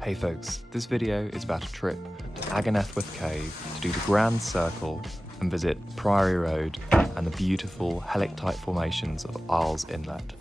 Hey folks, this video is about a trip to Agen Cave to do the Grand Circle and visit Priory Road and the beautiful helictite formations of Iles Inlet.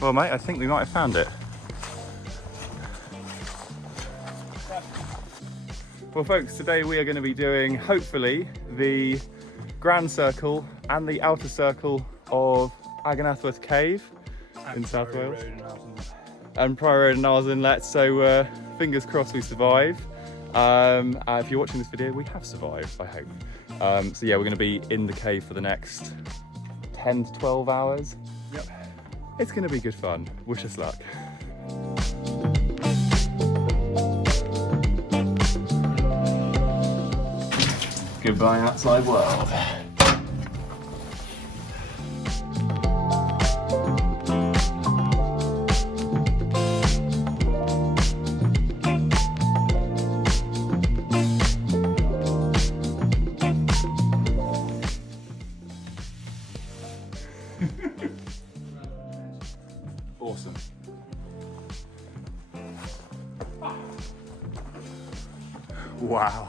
Well mate, I think we might have found it. Well folks, today we are going to be doing, hopefully, the Grand Circle and the Outer Circle of Agen Cave in South Wales. And Priory Road and Iles Inlet, so fingers crossed we survive. If you're watching this video, we have survived, I hope. So yeah, we're going to be in the cave for the next 10 to 12 hours. Yep. It's going to be good fun. Wish us luck. Goodbye outside world. Awesome. Wow.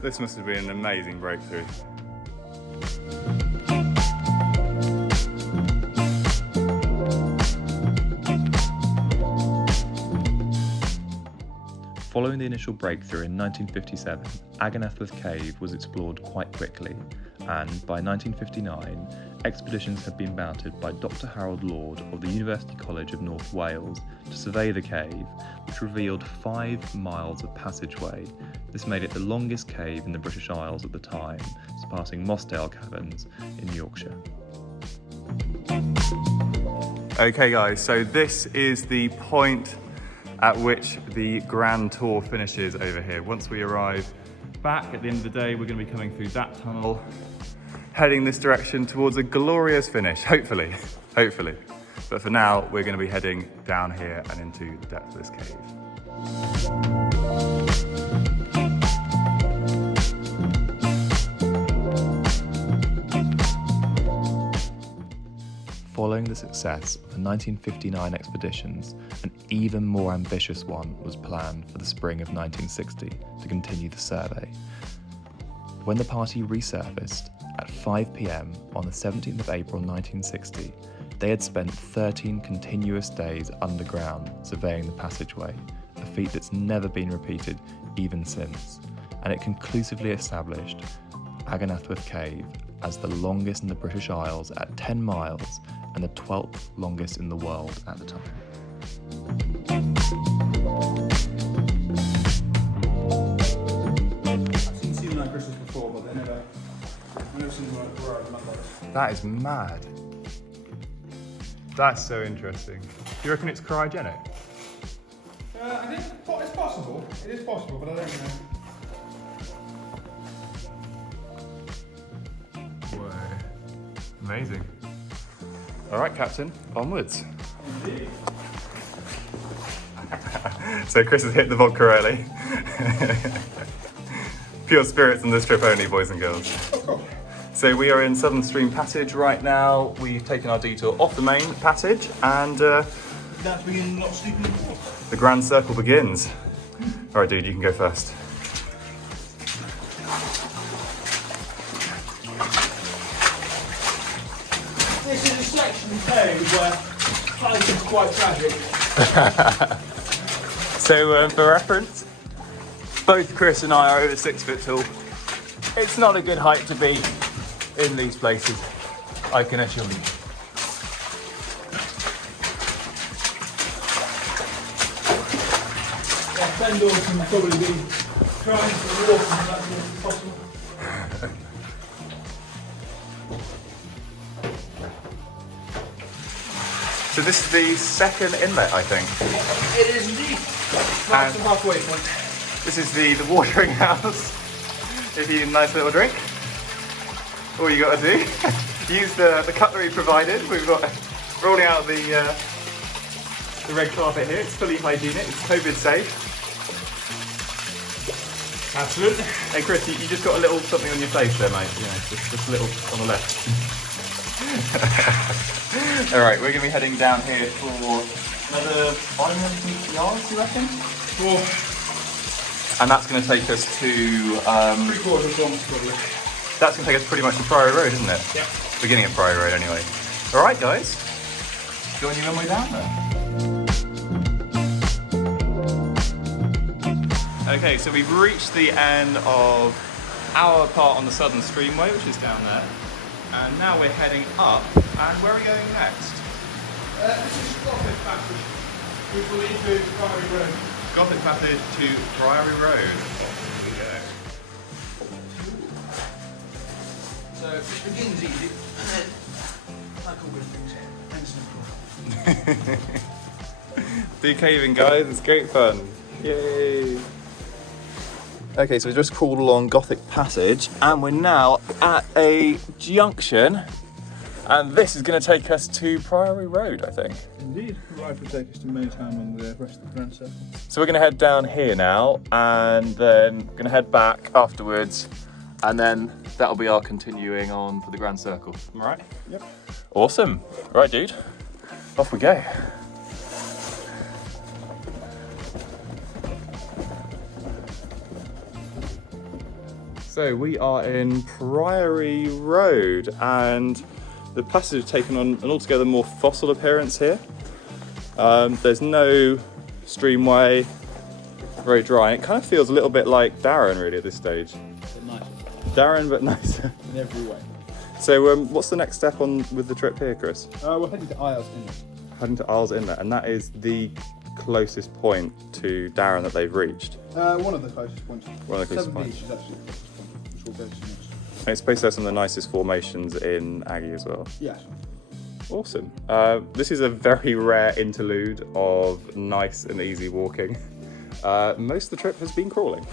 This must have been an amazing breakthrough. Following the initial breakthrough in 1957, Agen Cave was explored quite quickly, and by 1959, expeditions had been mounted by Dr. Harold Lord of the University College of North Wales to survey the cave, which revealed 5 miles of passageway. This made it the longest cave in the British Isles at the time, surpassing Mossdale Caverns in Yorkshire. Okay guys, so this is the point at which the grand tour finishes over here. Once we arrive back at the end of the day, we're going to be coming through that tunnel, heading this direction towards a glorious finish, hopefully. But for now, we're going to be heading down here and into the depth of this cave. Following the success of the 1959 expeditions, an even more ambitious one was planned for the spring of 1960 to continue the survey. When the party resurfaced at 5 p.m. on the 17th of April 1960, they had spent 13 continuous days underground surveying the passageway, a feat that's never been repeated even since, and it conclusively established Agen Cave as the longest in the British Isles at 10 miles and the 12th longest in the world at the time. I've seen like crystals before, but I've never seen them where I've met those. That is mad. That's so interesting. Do you reckon it's cryogenic? I think it's possible. It is possible, but I don't know. Whoa. Amazing. All right, Captain, onwards. Indeed. So Chris has hit the vodka early. Pure spirits on this trip only, boys and girls. Of course. So we are in Southern Stream Passage right now. We've taken our detour off the main passage and That's beginning not sleeping anymore. the Grand Circle begins. All right, dude, you can go first. This is a section of cave where life is quite tragic. So for reference, both Chris and I are over 6 foot tall. It's not a good height to be in these places, I can assure you. Fendor can probably be trying to walk as much as possible. So this is the second inlet, I think. It is indeed. That's the halfway point. This is the watering house. If you need a nice little drink, all you got to do, use the cutlery provided. We've got rolling out the red carpet here. It's fully hygienic. It's COVID safe. Absolutely. Hey Chris, you just got a little something on your face there, mate. Yeah, just a little on the left. All right, we're going to be heading down here for another 500 yards, you reckon? Four. And that's going to take us to... 3/4 kilometres probably. That's going to take us pretty much to Priory Road, isn't it? Yep. Beginning of Priory Road, anyway. All right, guys. Join you when we're down there. Okay, so we've reached the end of our part on the Southern Streamway, which is down there. And now we're heading up. And where are we going next? This is Gothic Passage, which will lead to Priory Road. Gothic Passage to Priory Road. Here we go. So it begins easy, and then, like all good things, ends in a Do caving, guys, it's great fun. Yay! Okay, so we just crawled along Gothic Passage and we're now at a junction, and this is going to take us to Priory Road, I think. Indeed, the ride will take us to Maytown and the rest of the Grand Circle. So we're going to head down here now and then going to head back afterwards, and then that'll be our continuing on for the Grand Circle. Am I right? Yep. Awesome. Right, dude. Off we go. So we are in Priory Road, and the passage has taken on an altogether more fossil appearance here. There's no streamway, very dry. It kind of feels a little bit like Darren really at this stage. But nice. Darren, but nicer. In every way. So what's the next step on with the trip here, Chris? We're heading to Iles Inlet. Heading to Iles Inlet, and that is the closest point to Darren that they've reached. One of the closest points. One of the closest 7 points. Beach is actually the closest point, which we'll go to next. And it's supposed to have some of the nicest formations in Aggy as well. Yes. Awesome. This is a very rare interlude of nice and easy walking. Most of the trip has been crawling.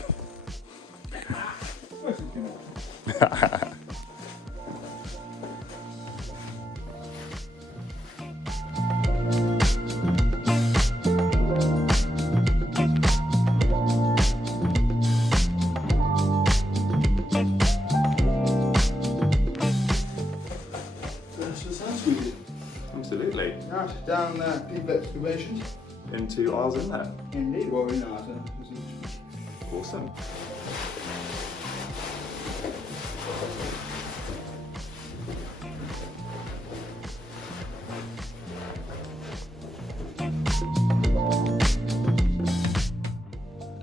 Absolutely. Right, down people excavations. Into Iles Inlet. Indeed, well, you know, Awesome.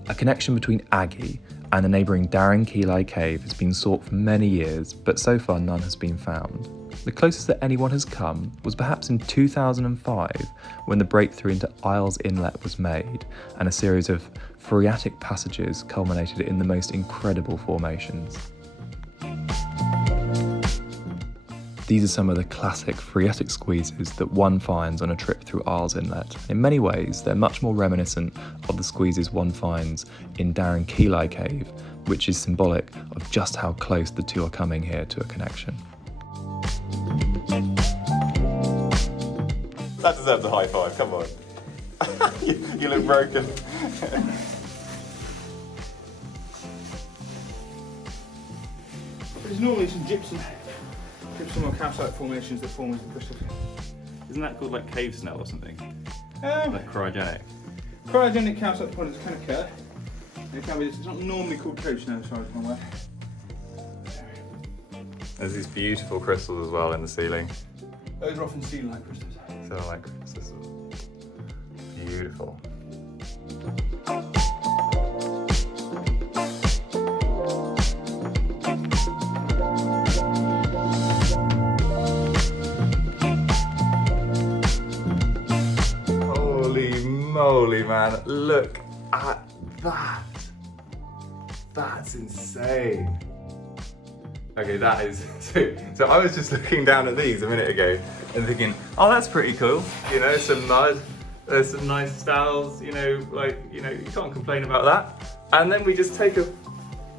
A connection between Aggy and the neighbouring Darren Keeley Cave has been sought for many years, but so far none has been found. The closest that anyone has come was perhaps in 2005, when the breakthrough into Iles Inlet was made, and a series of phreatic passages culminated in the most incredible formations. These are some of the classic phreatic squeezes that one finds on a trip through Iles Inlet. In many ways, they're much more reminiscent of the squeezes one finds in Darren Keeley Cave, which is symbolic of just how close the two are coming here to a connection. That deserves a high five, come on. you look broken. There's normally some gypsum or calcite formations that form as the crystals. Isn't that called like cave snell or something? Um, Like cryogenic? Cryogenic calcite deposits can occur. It can be, it's not normally called coach now as far as I'm aware. There's these beautiful crystals as well in the ceiling. Those are often sealant crystals. So like, this is beautiful. Holy moly, man. Look at that. That's insane. Okay, that is, so I was just looking down at these a minute ago and thinking, oh, that's pretty cool. You know, some mud, there's some nice styles, you know, like, you know, you can't complain about that. And then we just take a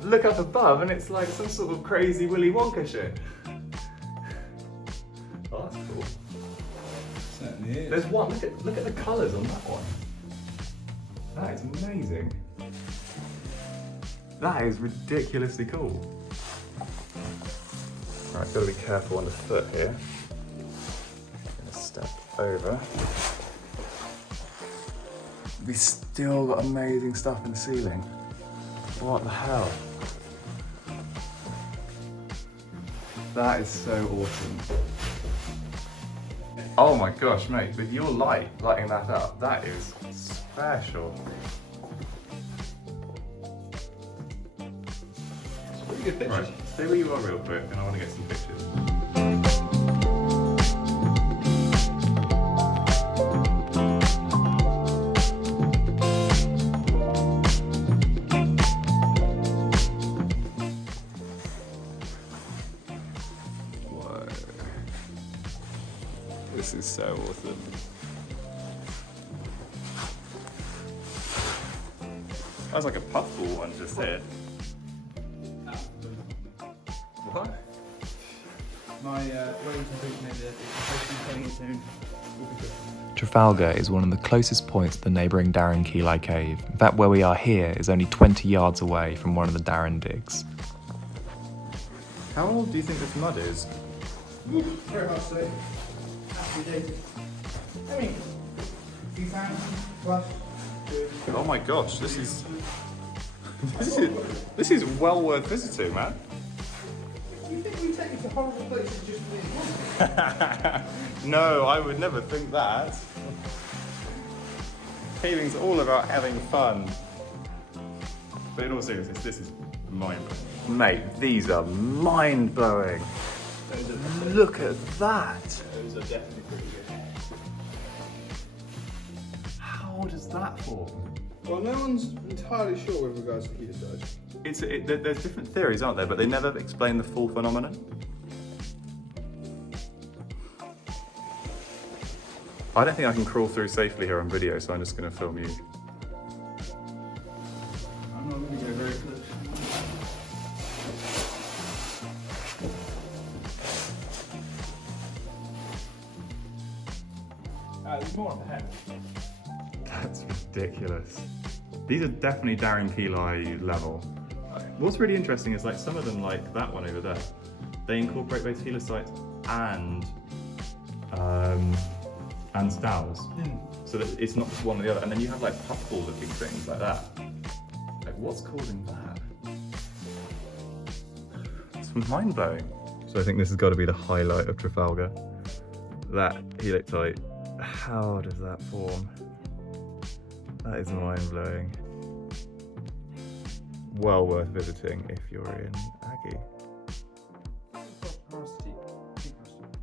look up above and it's like some sort of crazy Willy Wonka shit. Oh, that's cool. Certainly is. There's one, look at the colours on that one. That is amazing. That is ridiculously cool. Right, gotta be careful on the foot here. Gonna step over. We still got amazing stuff in the ceiling. What the hell? That is so awesome. Oh my gosh, mate, with your lighting that up, that is special. Pretty good pictures. Right, stay where you are real quick and I want to get some pictures. Whoa. This is so awesome. That was like a puffball one just here. What? My Wellington boot made it. It's supposed to be coming in soon. Will be good. Trafalgar is one of the closest points to the neighbouring Darren Keeley cave. In fact, where we are here is only 20 yards away from one of the Darren digs. How old do you think this mud is? Very hard to say. Absolutely dated. I mean, 2000 plus. Oh my gosh, this is this is well worth visiting, man. You think we take you to horrible places just for this one? No, I would never think that. Caving's all about having fun. But in all seriousness, this is mind-blowing. Mate, these are mind-blowing. Look at that. Those are definitely pretty good. How does that form? Well, no one's entirely sure with regards to helictites. There's different theories, aren't there? But they never explain the full phenomenon. I don't think I can crawl through safely here on video, so I'm just going to film you. I'm not going to go very close. There's more up ahead. That's ridiculous. These are definitely Darren Keeley level. What's really interesting is like some of them, like that one over there, they incorporate both helictites and stowers. So that it's not just one or the other. And then you have like puffball looking things like that. Like what's causing that? It's mind blowing. So I think this has got to be the highlight of Trafalgar. That helictite. How does that form? That is mind blowing. Well worth visiting if you're in Aggy.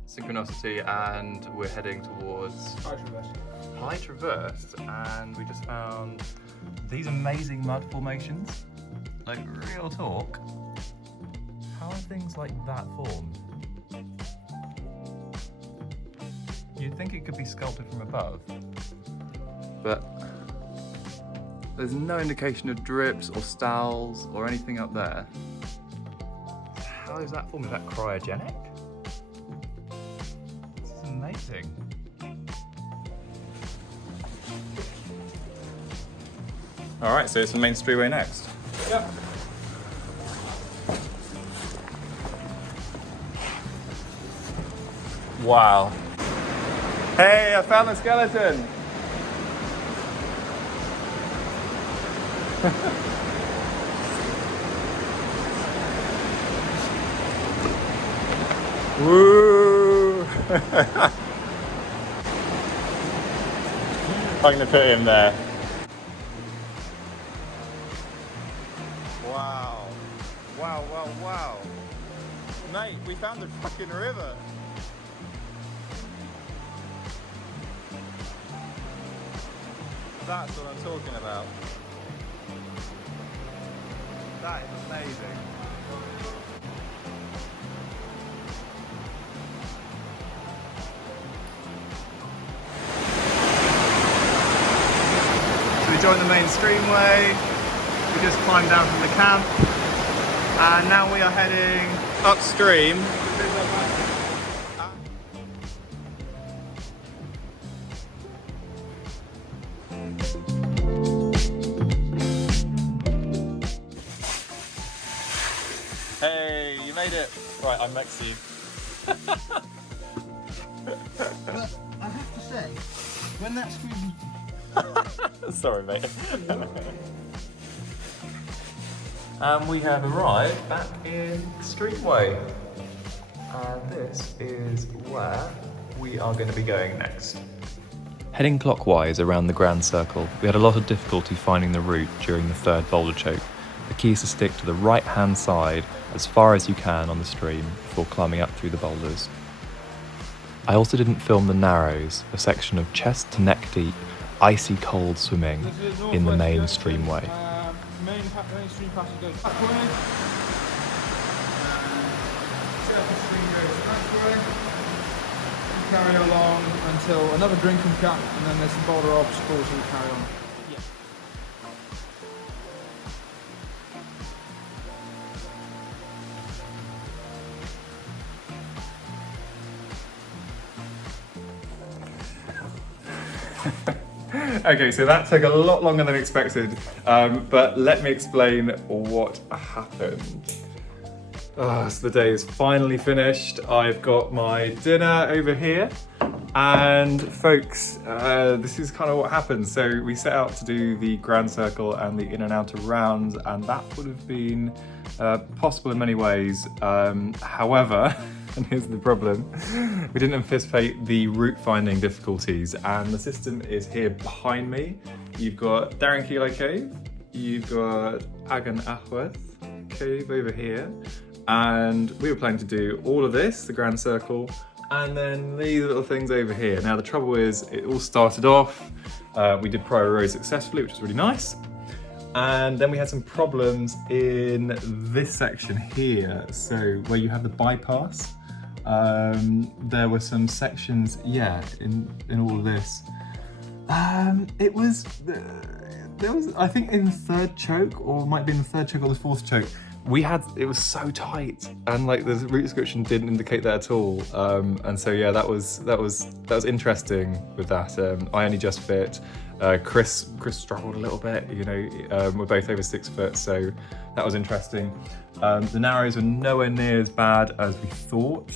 Synchronicity, and we're heading towards High Traverse, and we just found these amazing mud formations. Like real talk. How are things like that formed? You'd think it could be sculpted from above, but there's no indication of drips or stowels or anything up there. How is that formed? Is that cryogenic? This is amazing. All right, so it's the main streetway next. Yep. Wow. Hey, I found the skeleton. Woo! I'm gonna put him there. Wow. Wow, wow, wow. Mate, we found the fucking river. That's what I'm talking about. That is amazing. joined the main streamway. We just climbed down from the camp, and now we are heading upstream. Hey, you made it! Right, I'm next to you. But I have to say, when that screws. Sorry, mate. And we have arrived back in Streamway. And this is where we are going to be going next. Heading clockwise around the Grand Circle, we had a lot of difficulty finding the route during the third boulder choke. The key is to stick to the right-hand side as far as you can on the stream before climbing up through the boulders. I also didn't film the Narrows, a section of chest to neck deep, icy cold swimming in the main streamway. Main stream passage goes that way. The stream goes that way. We carry along until another drinking cap, and then there's some boulder obstacles, and we carry on. Okay, so that took a lot longer than expected, but let me explain what happened. So the day is finally finished. I've got my dinner over here, and folks, this is kind of what happened. So we set out to do the Grand Circle and the in and outer rounds, and that would have been possible in many ways. However, and here's the problem, we didn't anticipate the route finding difficulties, and the system is here behind me. You've got Darren Kilo Cave, you've got Agen Allwedd Cave over here, and we were planning to do all of this, the Grand Circle, and then these little things over here. Now the trouble is, it all started off, we did Priory Road successfully, which was really nice. And then we had some problems in this section here. So where you have the bypass, there were some sections, in all of this. There was, I think in the third choke, or it might be in the third choke or the fourth choke, it was so tight, and like the route description didn't indicate that at all. And so yeah, that was interesting with that. I only just fit. Chris struggled a little bit, you know, we're both over 6 foot, so that was interesting. The Narrows were nowhere near as bad as we thought.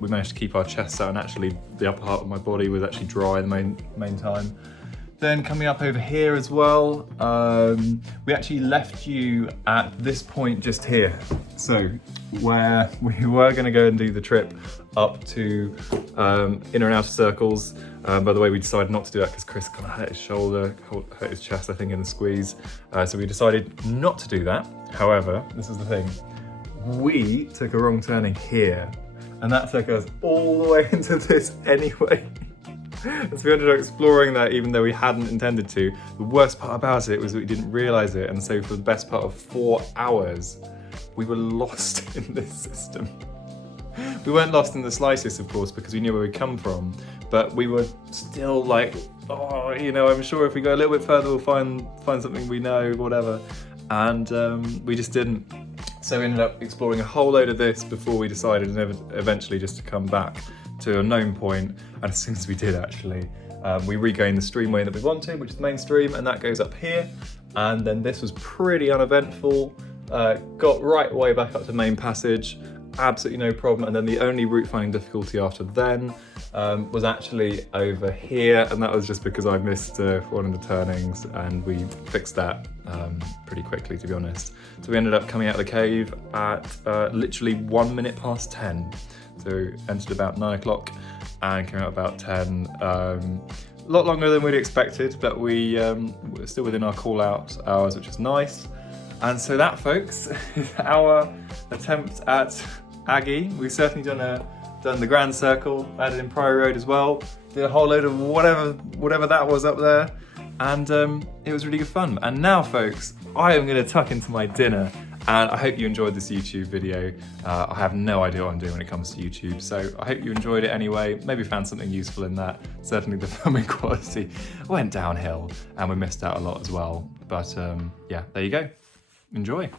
We managed to keep our chests out, and actually the upper part of my body was actually dry the main time. Then coming up over here as well, we actually left you at this point just here. So where we were going to go and do the trip up to inner and outer circles. By the way, we decided not to do that because Chris kind of hurt his shoulder, hurt his chest, I think, in the squeeze. So we decided not to do that. However, this is the thing. We took a wrong turning here, and that took us all the way into this anyway. And so we ended up exploring that even though we hadn't intended to. The worst part about it was that we didn't realise it, and so for the best part of 4 hours, we were lost in this system. We weren't lost in the slightest, of course, because we knew where we'd come from, but we were still like, oh, you know, I'm sure if we go a little bit further, we'll find something we know, whatever. And we just didn't. So we ended up exploring a whole load of this before we decided eventually just to come back to a known point. And as soon as we did, actually, we regained the streamway that we wanted, which is the main stream, and that goes up here. And then this was pretty uneventful. Got right way back up to main passage, absolutely no problem. And then the only route finding difficulty after then was actually over here, and that was just because I missed one of the turnings, and we fixed that pretty quickly, to be honest. So we ended up coming out of the cave at literally 1 minute past 10. So entered about 9 o'clock and came out about 10. A lot longer than we'd expected, but we were still within our call out hours, which is nice. And so that, folks, is our attempt at Aggy. We've certainly done the Grand Circle, added in Priory Road as well. Did a whole load of whatever that was up there, and it was really good fun. And now, folks, I am going to tuck into my dinner, And I hope you enjoyed this YouTube video. I have no idea what I'm doing when it comes to YouTube, so I hope you enjoyed it anyway. Maybe found something useful in that. Certainly the filming quality went downhill and we missed out a lot as well. But yeah, there you go. Enjoy.